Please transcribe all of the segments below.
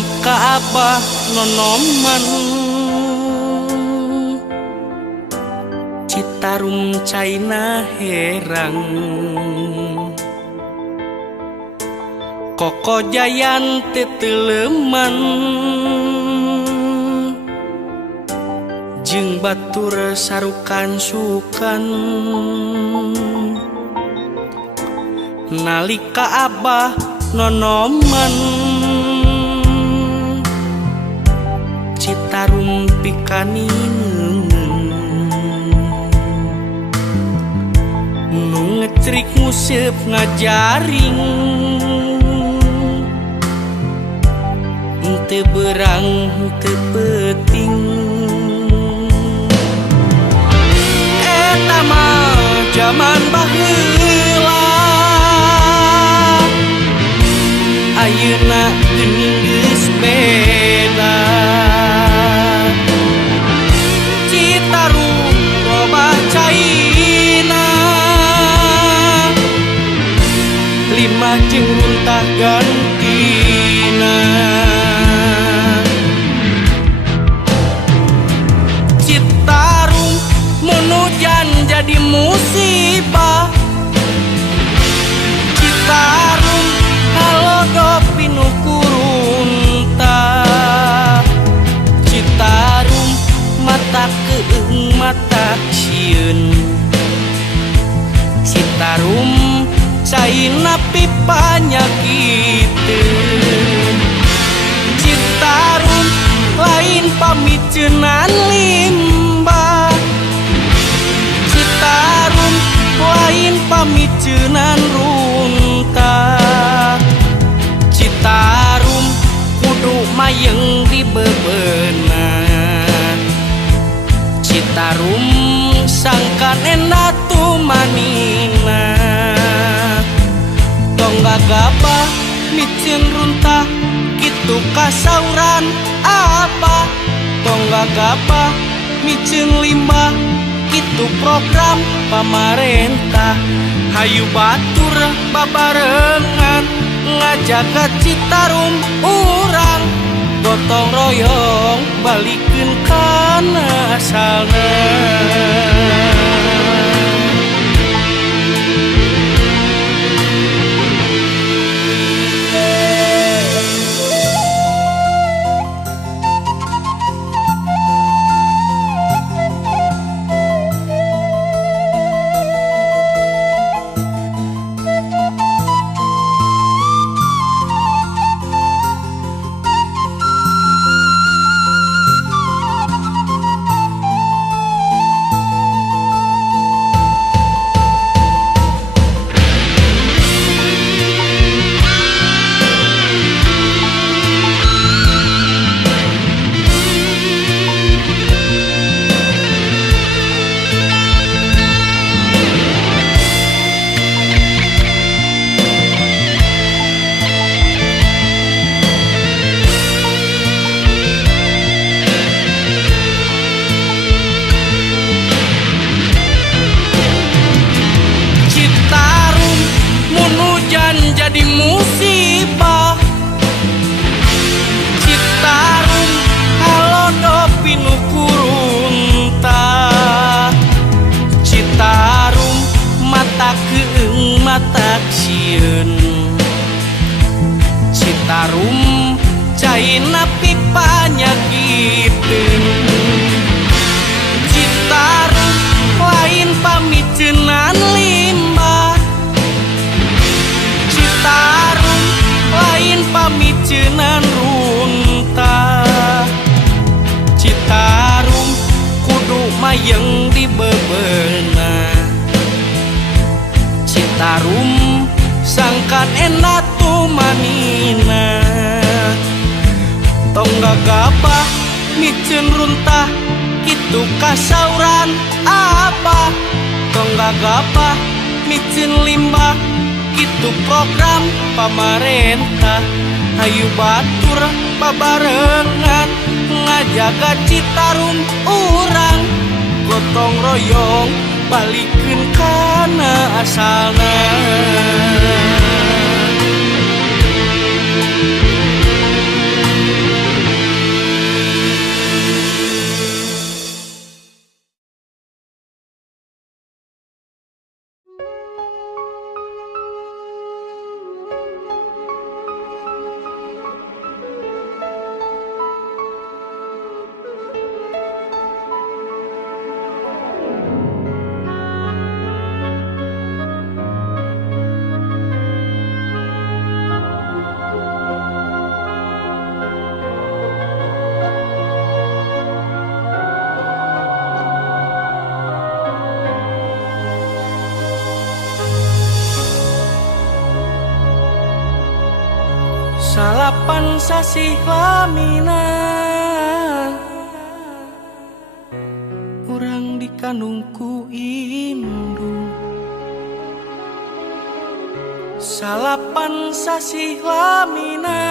nalika abah nonoman Citarum caina herang Koko jayan teteleman jeung batur sarukan sukan nalika abah nonoman Citarum pikanin nu ngecrik nguseup ngajaring teu beurang teu peuting eta mah jaman baheula ayeuna geuning geus beda Citarum loba caina lima jeung runtah gantina Citarum mun hujan jadi musibah Citarum halodo pinu kurunta Citarum mata keung mata sieun Citarum caina pipanya kitu Citarum lain pamiceunan limbah Citarum lain pamiceunan runtah Citarum kudu mayeng di bebeunah Citarum sangkan endah tumanina tong gagabah miceun runtah kitu kasauran apa tong gagabah miceun limbah kitu program pamarentah hayu batur babarengan ngajaga Citarum urang gotong royong balikeun kana asalna jadi musibah Citarum halodo pinu kurunta Citarum mata keung mata sieun Citarum caina pipanya kitu Citarum lain pamiceunan limbah Citarum lain pamiceunan runtah Citarum kudu mayeng di bebeunah Citarum sangkan endah tumanina tong gagabah miceun runtah kitu kasauran apa tong gagabah miceun limbah kitu program pamarentah hayu batur babarengan ngajaga Citarum urang gotong royong balikeun kana asalna Salapan sasih lamina urang dikandungku indung. Salapan sasih lamina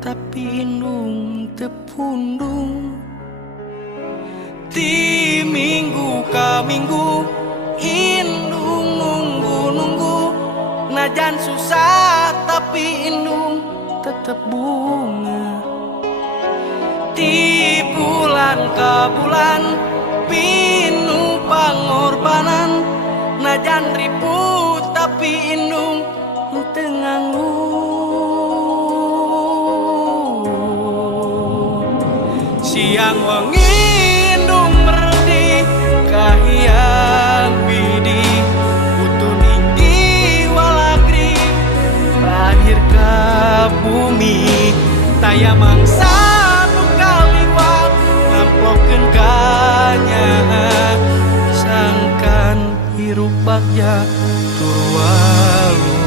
tapi indung tepundung. Ti minggu ka minggu indung nunggu-nunggu, najan susah tapi indung tetep bunga. Ti bulan ka bulan pinu pangorbanan, najan ribut tapi indung teu nganggung. Siang wengi indung merdi kahiyang widi, utun inggi walagri lahir ka bumi. Taya mangsa nu kaliwat ngamplokeun kanyahan, sangkan hirup bagja tur waluya.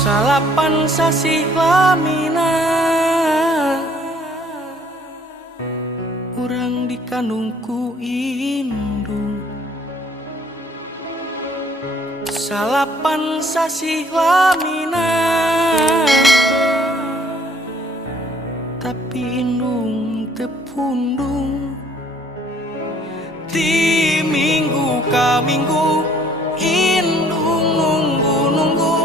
Salapan sasih lamina urang dikandungku indung. Salapan sasih lamina tapi indung tepundung. Ti minggu ka minggu indung nunggu-nunggu,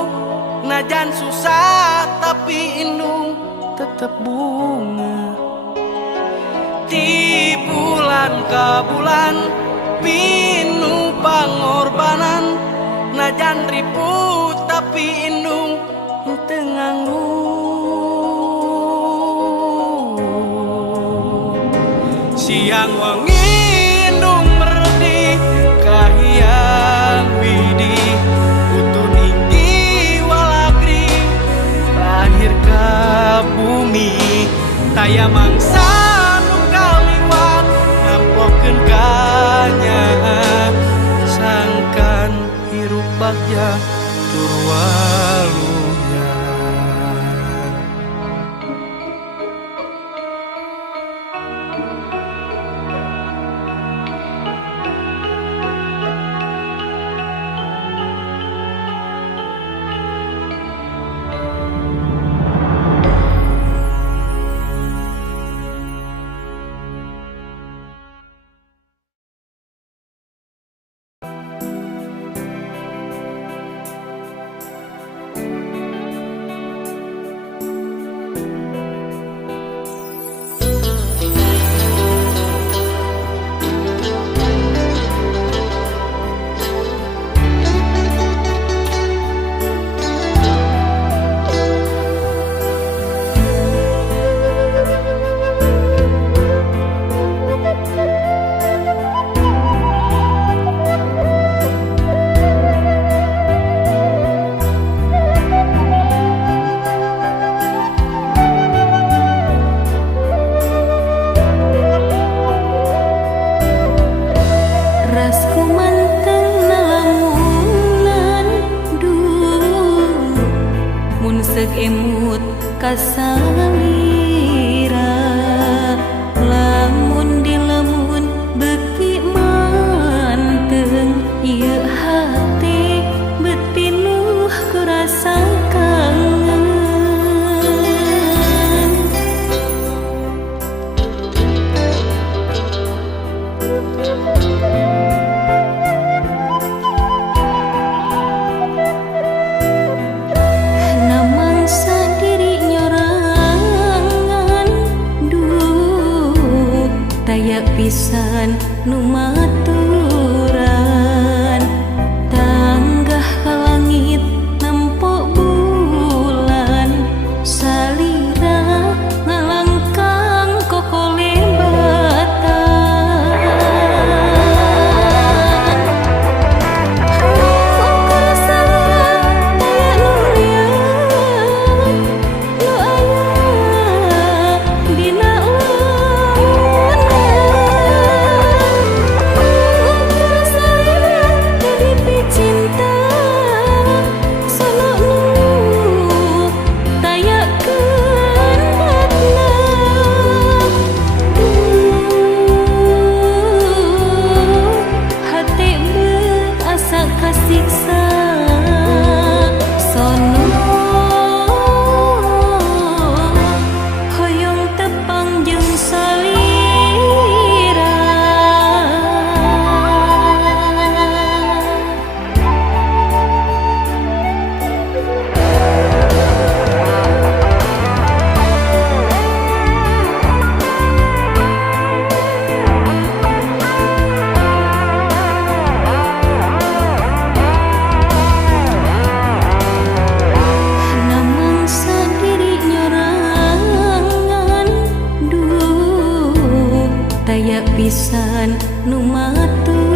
najan susah tapi indung tetep bunga. Ti bulan ka bulan pinu pangorbanan, najan ribut tapi indung teu nganggung. Siang wengi indung merdi kahiyang widi, utun inggi walagri lahir ka bumi. Taya mangsa nu kaliwat ngamplokeun kanyahan, sangkan hirup bagja tur waluya. emut kasalira lamun di Daya pisan nu maturan tanggah ka langit nempo bulan salira ngalangkang kokolebatan kasiksa sono hoyong tepang jeung salira daya pisan nu matu